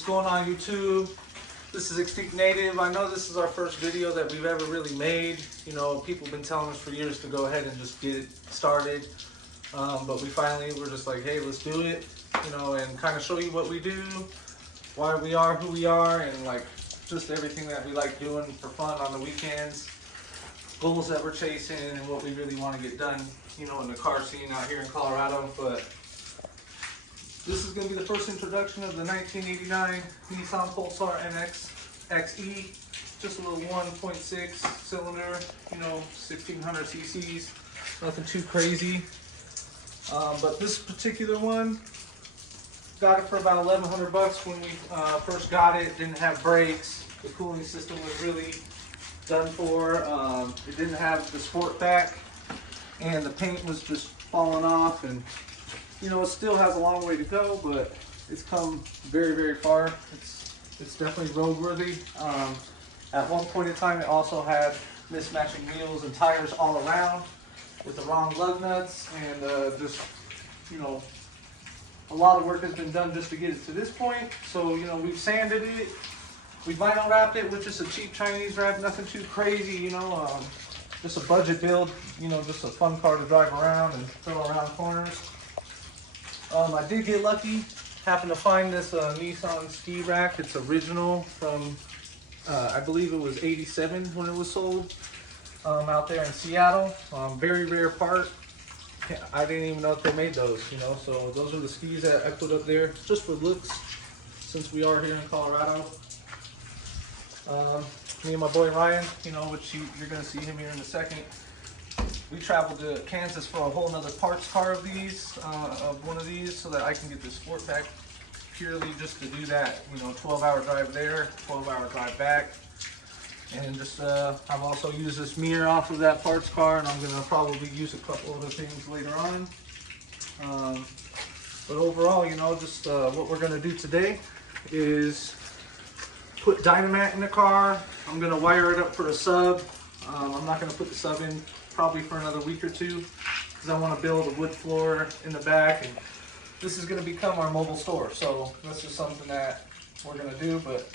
What's going on, YouTube? This is Extinct Native. I know this is our first video that we've ever really made. You know, people have been telling us for years to go ahead and just get it started. But we finally were just like, hey, let's do it, you know, and kind of show you what we do, why we are who we are, and like just everything that we like doing for fun on the weekends, goals that we're chasing, and what we really want to get done, you know, in the car scene out here in Colorado. But this is going to be the first introduction of the 1989 Nissan Pulsar NX XE. Just a little 1.6 cylinder, you know, 1600 cc's, nothing too crazy. But this particular one, got it for about 1,100 bucks when we first got it. Didn't have brakes. The cooling system was really done for. It didn't have the sport back, and the paint was just falling off. And you know, it still has a long way to go, but it's come very, very far. It's definitely roadworthy. At one point in time, it also had mismatching wheels and tires all around with the wrong lug nuts, and just, you know, a lot of work has been done just to get it to this point. So, you know, we've sanded it, we vinyl wrapped it with just a cheap Chinese wrap, nothing too crazy, you know, just a budget build, you know, just a fun car to drive around and throw around corners. I did get lucky, happened to find this Nissan ski rack. It's original from, I believe it was 87 when it was sold, out there in Seattle. Very rare part. I didn't even know if they made those, you know, so those are the skis that I put up there just for looks, since we are here in Colorado. Me and my boy Ryan, you know, which you're going to see him here in a second. We traveled to Kansas for a whole nother parts car of these, of one of these, so that I can get the sport pack purely just to do that. You know, 12-hour drive there, 12-hour drive back. And just, I've also used this mirror off of that parts car, and I'm going to probably use a couple other things later on. But overall, you know, just what we're going to do today is put Dynamite in the car. I'm going to wire it up for a sub. I'm not going to put the sub in probably for another week or two, because I want to build a wood floor in the back, and this is going to become our mobile store. So that's just something that we're going to do. But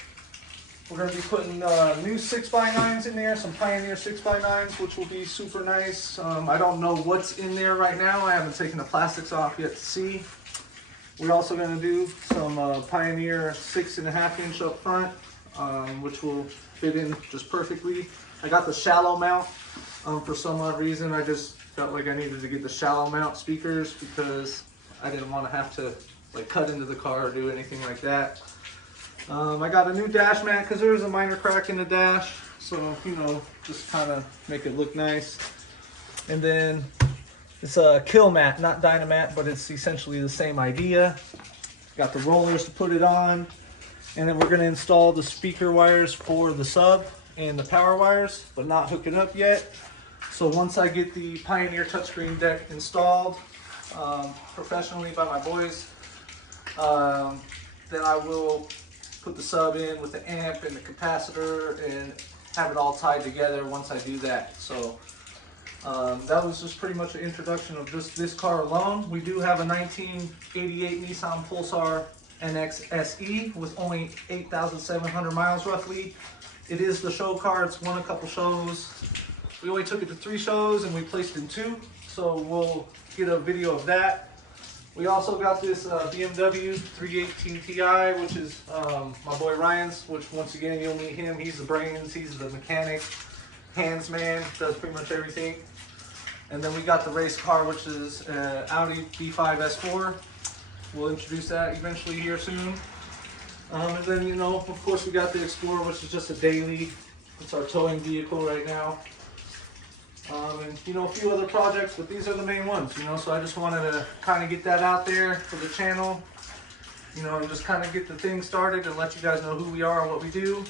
we're going to be putting new 6x9s in there, some Pioneer 6x9s, which will be super nice. I don't know what's in there right now. I haven't taken the plastics off yet to see. We're also going to do some Pioneer 6.5 inch up front, which will fit in just perfectly. I got the shallow mount. For some odd reason, I just felt like I needed to get the shallow mount speakers, because I didn't want to have to like cut into the car or do anything like that. I got a new dash mat because there was a minor crack in the dash, so, you know, just kind of make it look nice. And then it's a kill mat, not Dynamat, but it's essentially the same idea. Got the rollers to put it on, and then we're going to install the speaker wires for the sub and the power wires, but not hook it up yet. So once I get the Pioneer touchscreen deck installed professionally by my boys, then I will put the sub in with the amp and the capacitor and have it all tied together once I do that. So that was just pretty much an introduction of just this car alone. We do have a 1988 Nissan Pulsar NX SE with only 8,700 miles roughly. It is the show car. It's won a couple shows. We only took it to 3 shows and we placed in 2, so we'll get a video of that. We also got this BMW 318 Ti, which is my boy Ryan's, which once again you'll meet him. He's the brains, he's the mechanic, hands man, does pretty much everything. And then we got the race car, which is Audi B5 S4. We'll introduce that eventually here soon. And then, you know, of course we got the Explorer, which is just a daily. It's our towing vehicle right now. And, you know, a few other projects, but these are the main ones, you know, so I just wanted to kind of get that out there for the channel, you know, and just kind of get the thing started and let you guys know who we are and what we do.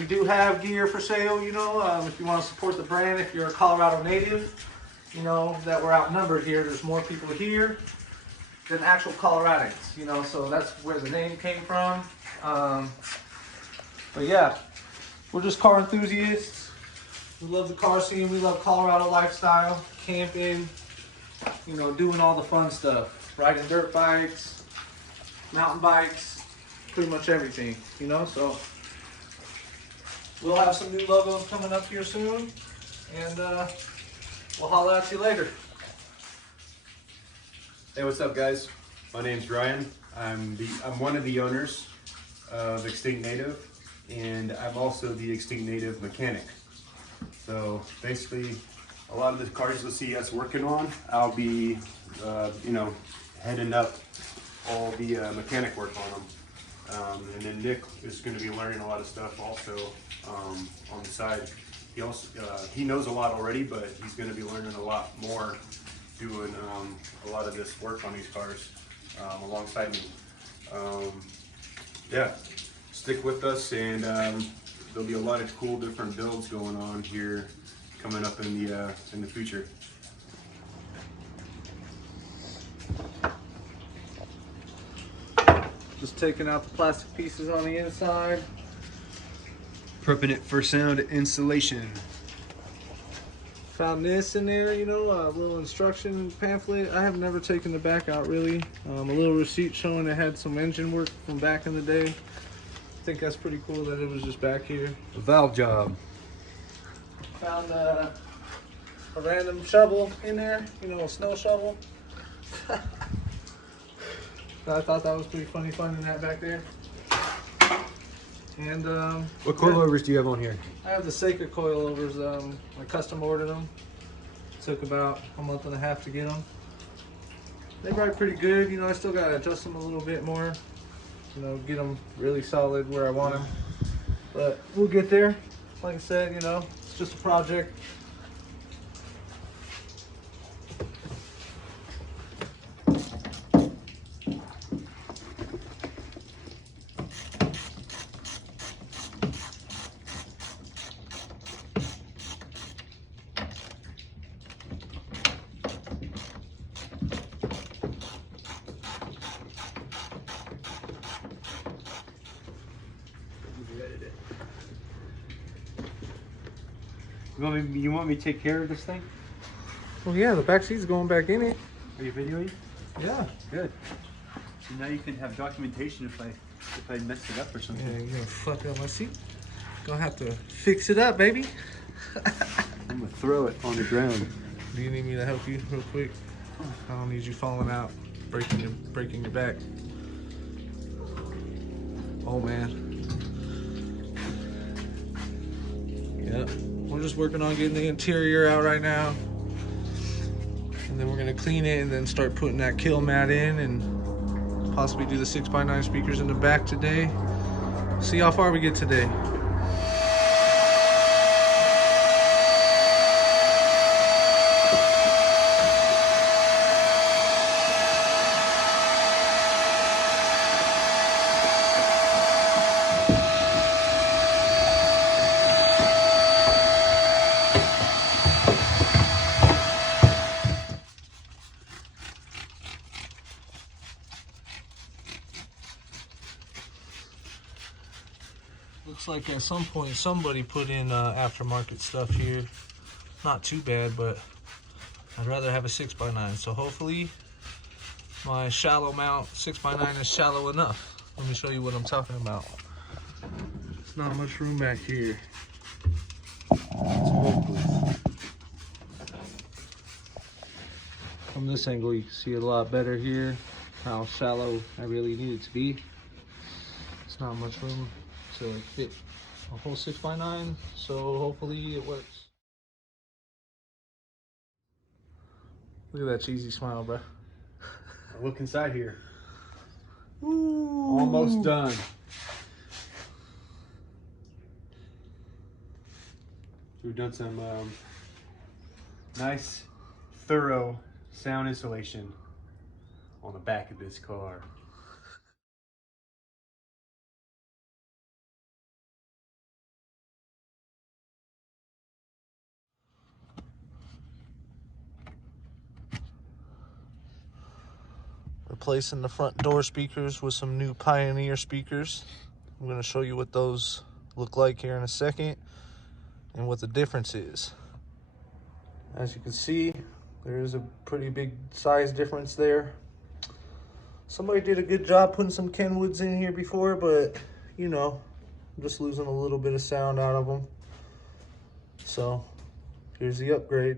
We do have gear for sale, you know, if you want to support the brand, if you're a Colorado native, you know, that we're outnumbered here. There's more people here than actual Coloradans, you know, so that's where the name came from. But yeah, we're just car enthusiasts. We love the car scene. We love Colorado lifestyle, camping, you know, doing all the fun stuff, riding dirt bikes, mountain bikes, pretty much everything, you know. So we'll have some new logos coming up here soon, and we'll holler at you later. Hey, what's up, guys? My name's Ryan. I'm one of the owners of Extinct Native, and I'm also the Extinct Native mechanic. So basically, a lot of the cars you'll see us working on, I'll be, heading up all the mechanic work on them. And then Nick is going to be learning a lot of stuff also on the side. He knows a lot already, but he's going to be learning a lot more doing a lot of this work on these cars alongside me. Yeah, stick with us, and there'll be a lot of cool different builds going on here coming up in the future. Just taking out the plastic pieces on the inside. Prepping it for sound installation. Found this in there, you know, a little instruction pamphlet. I have never taken the back out really. A little receipt showing it had some engine work from back in the day. I think that's pretty cool that it was just back here. A valve job. Found a random shovel in there, you know, a snow shovel. I thought that was pretty funny finding that back there. And What coilovers do you have on here? I have the Seika coilovers. I custom ordered them. Took about a month and a half to get them. They ride pretty good. You know, I still gotta adjust them a little bit more. You know, get them really solid where I want them. But we'll get there. Like I said, you know, it's just a project. You want me to take care of this thing? Well, yeah, the back seat's going back in it. Are you videoing? Yeah. Good. So now you can have documentation if I messed it up or something. Yeah, you're gonna fuck up my seat. Gonna have to fix it up, baby. I'm gonna throw it on the ground. Do you need me to help you real quick? I don't need you falling out, breaking your back. Oh man. Yep. We're just working on getting the interior out right now. And then we're gonna clean it and then start putting that kill mat in and possibly do the 6x9 speakers in the back today. See how far we get today. Looks like at some point somebody put in aftermarket stuff here. Not too bad, but I'd rather have a 6x9. So hopefully my shallow mount 6x9 is shallow enough. Let me show you what I'm talking about. There's not much room back here. From this angle you can see it a lot better here, how shallow I really need it to be. It's not much room to fit a whole 6x9, so hopefully it works. Look at that cheesy smile, bro. Look inside here. Ooh. Almost done. We've done some nice, thorough sound installation on the back of this car. Replacing the front door speakers with some new Pioneer speakers. I'm going to show you what those look like here in a second and what the difference is. As you can see, there is a pretty big size difference there. Somebody did a good job putting some Kenwoods in here before, but you know, I'm just losing a little bit of sound out of them. So here's the upgrade.